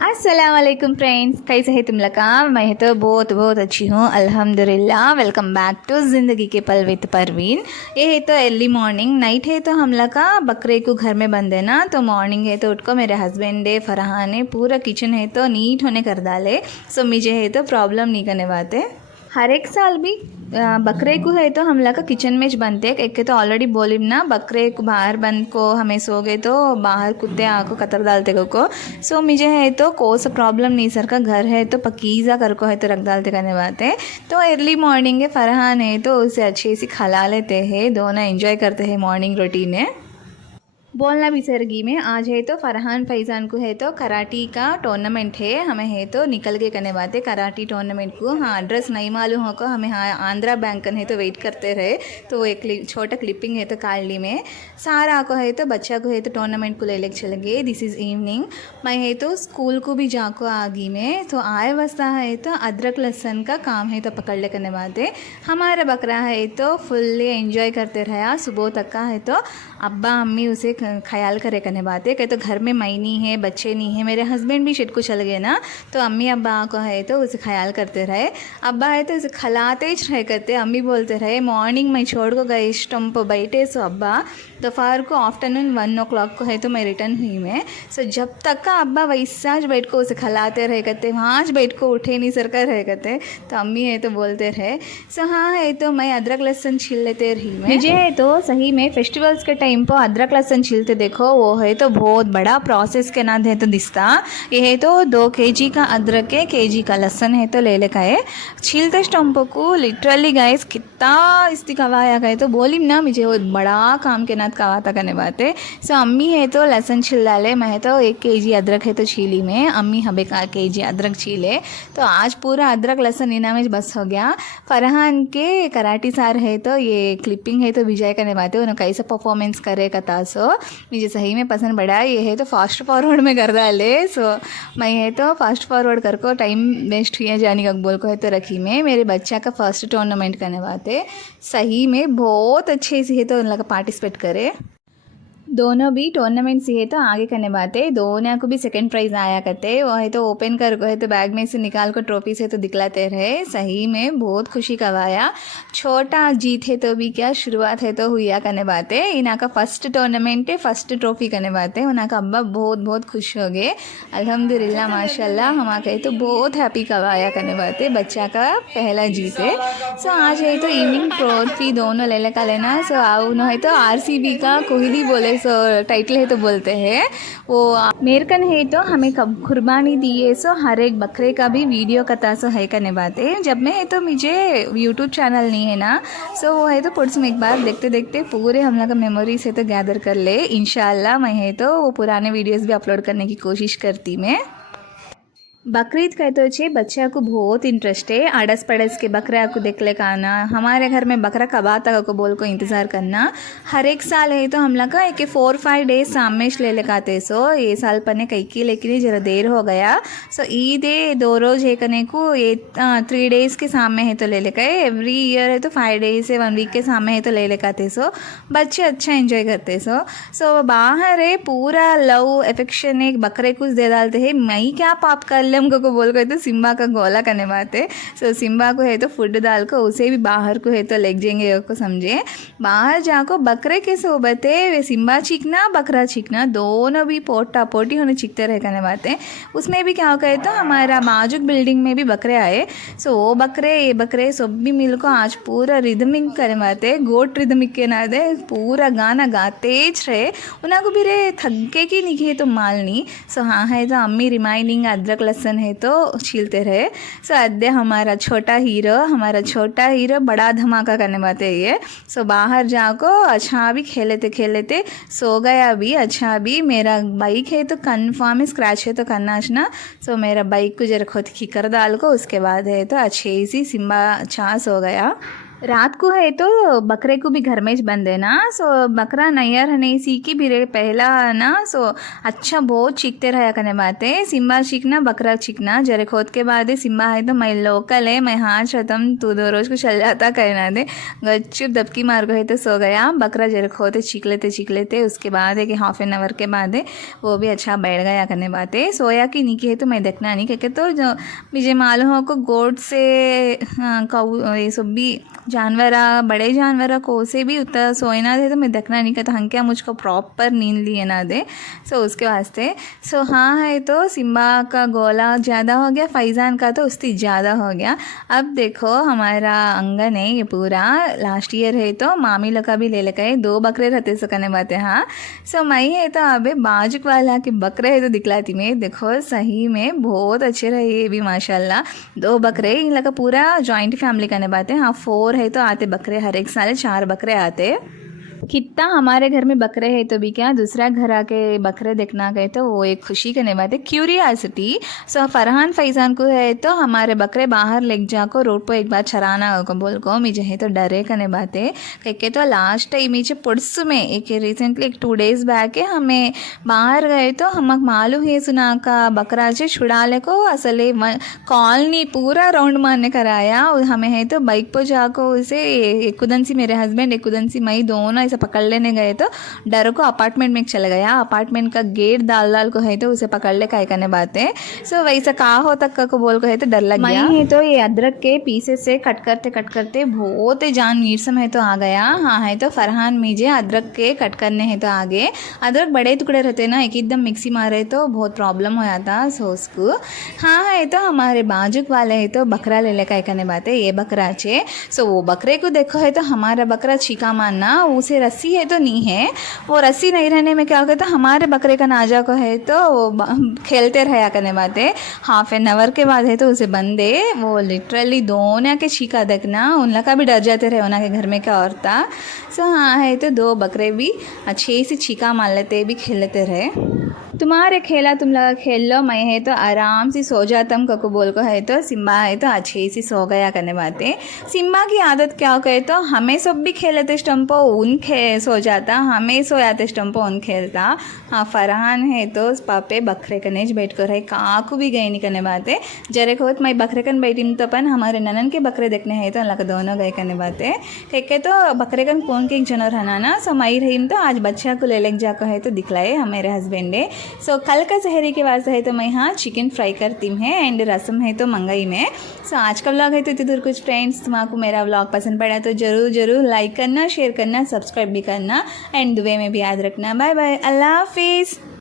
अस्सलाम वालेकुम फ्रेंड्स, कैसे है तुम लोग का। मैं तो बहुत बहुत अच्छी हूँ अल्हम्दुलिल्लाह। वेलकम बैक टू ज़िंदगी के पल विद परवीन। ये है तो अर्ली मॉर्निंग, नाइट है तो हम लोग का बकरे को घर में बंद है ना, तो मॉर्निंग है तो उठ को मेरे हस्बैंड है फरहान है पूरा किचन है तो नीट होने कर डाले। सो मुझे है तो प्रॉब्लम नहीं करने बाते। हर एक साल भी बकरे को है तो हम लोग का किचन में बनते हैं। एक तो ऑलरेडी बोली ना, बकरे को बाहर बंद को हमें सो गए तो बाहर कुत्ते आको कतर डालते को। सो मुझे है तो कोई सा प्रॉब्लम नहीं, सर का घर है तो पकीज़ा कर को है तो रख डालते करने बात है। तो अर्ली मॉर्निंग है फरहान है तो उसे अच्छे से खिला लेते हैं, दोनों एंजॉय करते हैं मॉर्निंग रूटीन है। बोलना भी सरगी में आज है तो फरहान फैज़ान को है तो कराटी का टूर्नामेंट है, हमें है तो निकल के करने बातें कराटी टूर्नामेंट को। हाँ एड्रेस नहीं मालूम हो को हमें, हाँ आंध्रा बैंक है तो वेट करते रहे। तो एक छोटा क्लिपिंग है तो काली में सारा को है तो बच्चा को है तो टूर्नामेंट को ले चल गए। This is evening. मैं है तो स्कूल को भी जाको आगी में तो आए वस्ता है तो अदरक लहसुन का काम है तो पकड़ ले करने बातें। हमारा बकरा है तो फुल्ली एंजॉय करते रहा सुबह तक का है तो अब्बा अम्मी उसे ख्याल करे करने बात है। कहे तो घर में मैं नहीं है, बच्चे नहीं है, मेरे हस्बैंड भी शिट को चल गए ना, तो अम्मी अब्बा को है तो उसे ख्याल करते रहे। अब्बा है तो उसे खिलाते ही रहे करते, अम्मी बोलते रहे मॉर्निंग मैं छोड़ को गए स्टम्प बैठे। सो अब्बा दोपहर को आफ्टरनून 1 o'clock को है तो मैं रिटर्न हुई मैं। सो जब तक का अब्बा वैसा बैठ को उसे खिलाते रहे करते, वहाँ बैठ को उठे नहीं सर कर रहे करते, तो अम्मी है तो बोलते रहे। सो हाँ है तो मैं अदरक लहसुन छील लेते रही मैं। मुझे है तो सही में फेस्टिवल्स के टाइम पर अदरक लहसुन छीलते देखो वो है तो बहुत बड़ा प्रोसेस के नाम है तो दिसता। ये है तो 2 kg का अदरक है, kg का लहसुन है तो ले लेका है। छीलते स्टम्प को लिटरली गाइस कितना इस्ती कवाया गए तो बोली ना मुझे वो बड़ा काम के नाथ कवाता करने बातें। सो अम्मी है तो लहसुन छील डाले, मैं तो 1 kg अदरक है तो छीली में, अम्मी हबे का kg अदरक छीले। तो आज पूरा अदरक लहसुन इना में बस हो गया। फरहान के कराटी सार है तो ये क्लिपिंग है तो विजय करने बातें उन्होंने कैसे परफॉर्मेंस करे कता। सो मुझे सही में पसंद पड़ा। ये है तो फास्ट फॉरवर्ड में कर डाले। सो मैं है तो फास्ट फॉरवर्ड कर को टाइम वेस्ट हुआ जानी का बोल को है तो रखी में मेरे बच्चा का फर्स्ट टूर्नामेंट करने बातें। सही में बहुत अच्छे से है तो उन लोग पार्टिसिपेट करे। दोनों भी टूर्नामेंट से है तो आगे करने बातें, दोनों को भी सेकंड प्राइज़ आया करते। वो है तो ओपन कर को है तो बैग में से निकाल कर ट्रॉफी से तो दिखलाते रहे। सही में बहुत खुशी कवाया। छोटा जीत है तो भी क्या शुरुआत है तो हुआ करने बातें। इना का फर्स्ट टूर्नामेंट है, फर्स्ट ट्रॉफी करने बातें। उना का अब्बा बहुत बहुत खुश हो गए अल्हम्दुलिल्लाह माशाल्लाह। हमारे तो बहुत हैप्पी कवाया करने बातें, बच्चा का पहला जीत है। सो आज है तो इवनिंग ट्रॉफी दोनों ले का लेना। सो उन्होंने है तो RCB का कोहली बोले सो टाइटल है तो बोलते हैं वो मेरकन है तो हमें कब कुर्बानी दिए। सो हर एक बकरे का भी वीडियो कथा सो है करने बातें। जब मैं है तो मुझे यूट्यूब चैनल नहीं है ना, सो वो है तो पुट्स में एक बार देखते देखते पूरे हम लोग का मेमोरीज है तो गैदर कर ले। इंशाल्लाह मैं है तो वो पुराने वीडियोस भी अपलोड करने की कोशिश करती मैं। बकरीद का तो अच्छे बच्चा को बहुत इंटरेस्ट है, अड़स पड़स के बकरा को देख ले आना, हमारे घर में बकरा कब आता को बोल को इंतज़ार करना। हर एक साल है तो हम लोग का एक 4-5 डेज सामेश ले लेकाते। सो ये साल पने कई की लेकिन ज़रा देर हो गया। सो ईद है 2 रोज़ है करने को, ये 3 डेज़ के सामने है तो ले लेका है। एवरी ईयर है तो 5 डेज से 1 वीक के सामने है तो ले लेकाते। सो बच्चे अच्छा एंजॉय करते। सो बाहर है पूरा लव अफेक्शन एक बकरे कुछ दे डालते हैं। मैं क्या पाप कर हमको को बोल गए तो सिम्बा का गोला करने बाते। सो सिम्बा को है तो फूड डाल को उसे भी बाहर को है तो लेग जाएंगे को समझे। बाहर जाको बकरे के सोबत है वे सिम्बा चीखना बकरा चीखना दोनों भी पोटा पोटी होने चीखते रहे करने बातें। उसमें भी क्या हो गए तो हमारा बाजुक बिल्डिंग में भी बकरे आए। सो वो बकरे ये बकरे सब भी मिल को आज पूरा रिदमिक करने बातें, गोट रिदमिक के ना दे पूरा गाना गाते रहे। उन्हें को भी रे थके की निके तो माल नहीं। सो हाँ है तो अम्मी रिमाइंडिंग अदरक लहसुन है तो छीलते रहे। सो अद्य हमारा छोटा हीरो बड़ा धमाका करने बाते ये। सो बाहर जाको अच्छा भी खेलते सो गया भी। अच्छा भी मेरा बाइक है तो कन्फर्म स्क्रैच है तो करना ना। सो मेरा बाइक को जरा खुद की कर डाल को उसके बाद है तो अच्छे सी सिम्बा अच्छा सो गया। रात को है तो बकरे को भी घर में ही बंद है ना, सो बकरा नैयर नहीं सीखी भी रे पहला ना, सो अच्छा बहुत चीखते रहा करने बातें, सिम्बा चीखना बकरा चीखना जरे खोद के बाद सिम्बा है तो मैं लोकल है मैं हाँ खत्म तू 2 रोज को चल जाता कहना दे, गच्चुप दबकी मार गए तो सो गया बकरा जरे खोते चीख लेते उसके बाद है कि हाफ एन आवर के बाद है वो भी अच्छा बैठ गया करने बातें, सोया कि नहीं की है तो मैं देखना नहीं कहते तो जो मुझे मालूम हो को गोट से कऊ ये सब भी जानवर बड़े जानवर को से भी उतना सोना दे तो मैं देखना नहीं कहता हंक्या मुझको प्रॉपर नींद लिए ना दे, सो उसके वास्ते सो हाँ है तो सिम्बा का गोला ज़्यादा हो गया, फैज़ान का तो उसकी ज़्यादा हो गया। अब देखो हमारा आंगन है ये पूरा, लास्ट ईयर है तो मामी लोग का भी ले लेकर 2 बकरे रहते सो करने बातें हाँ, सो मैं है तो अबे बाजुक वाला के बकरे है तो दिखलाती मैं देखो सही में बहुत अच्छे रहे ये भी माशाल्लाह, 2 बकरे इन लोग का पूरा जॉइंट फैमिली करने बातें हाँ 4 है तो आते बकरे हर एक साल 4 बकरे आते, कितना हमारे घर में बकरे हैं तो भी क्या दूसरा घर आके बकरे देखना गए तो वो एक खुशी करने बात है, क्यूरियासिटी। सो फरहान फैज़ान को है तो हमारे बकरे बाहर ले जाको रोड पर एक बार चराना को बोल को मुझे है तो डरे करने बात है कह तो लास्ट टाइम मुझे पुरसु में एक रिसेंटली एक 2 days बैक है हमें बाहर गए तो हमें मालूम है सुना का बकरा से छुड़ाले को असले कॉलनी पूरा राउंड मारने कराया, हमें है तो बाइक पर जाको उसे एक उदन सी मेरे हस्बैंड एक उदन सी मई दोनों ऐसे पकड़ लेने गए तो डर को अपार्टमेंट में चला गया, अपार्टमेंट का गेट डाल को है तो उसे पकड़ ले काय करने बातें, सो वैसा कहा हो तक को बोल को है तो डर लग गया है तो ये अदरक के पीसे से कट करते बहुत जान मीरसम है तो आ गया, हाँ है तो फरहान मुझे अदरक के कट करने हैं तो आगे अदरक बड़े टुकड़े रहते ना एक एकदम मिक्सी मारे तो बहुत प्रॉब्लम हो जाता, सो उसको हाँ है तो हमारे बाजुक वाले है तो बकरा ले काय करने बातें ये बकरा चे, सो वो बकरे को देखो है तो हमारा बकरा चीका मारना उसे रस्सी है तो नहीं है, वो रस्सी नहीं रहने में क्या कहता हमारे बकरे का नाजा को है तो वो खेलते रहा करने बातें, हाफ एन आवर के बाद है तो उसे बंदे वो लिटरली दोनों के चीका देखना उन लोग का भी डर जाते रहे उनके घर में क्या और था, सो हाँ है तो 2 बकरे भी अच्छे से चीका मार लेते भी खेलते रहे, तुम्हारे खेला तुम लोग खेल लो मैं है तो आराम से सो जाता हम को बोल को है तो सिम्बा है तो अच्छे से सो गया करने बातें, सिम्बा की आदत क्या कहे तो हमें सब भी खेलते स्टम्पो उन सो जाता हमें सोयाते स्टम्पो उन खेलता, हाँ फरहान है तो पापे बकरे कनेज बैठ कर है काकू भी गए नहीं करने बातें, जरे को मैं बकरे कन बैठी तो अपन हमारे ननन के बकरे देखने हैं तो अल्लाह दोनों गए करने बातें, ठीक है तो बकरे कन कौन के एक जनर हना ना, सो मई रही तो आज बच्चा को ले जाकर है तो दिखलाए हमारे हस्बैंड है, सो कल का सहरी के वास्ते है तो मैं हाँ चिकन फ्राई करती हूँ एंड रसम है तो मंगाई में, सो आज का व्लॉग है तो इधर कुछ फ्रेंड्स तुम्हारा मेरा व्लॉग पसंद पड़ा तो ज़रूर लाइक करना शेयर करना सब्सक्राइब भी करना एंड दुबई में भी याद रखना, बाय बाय अल्लाह हाफिज़।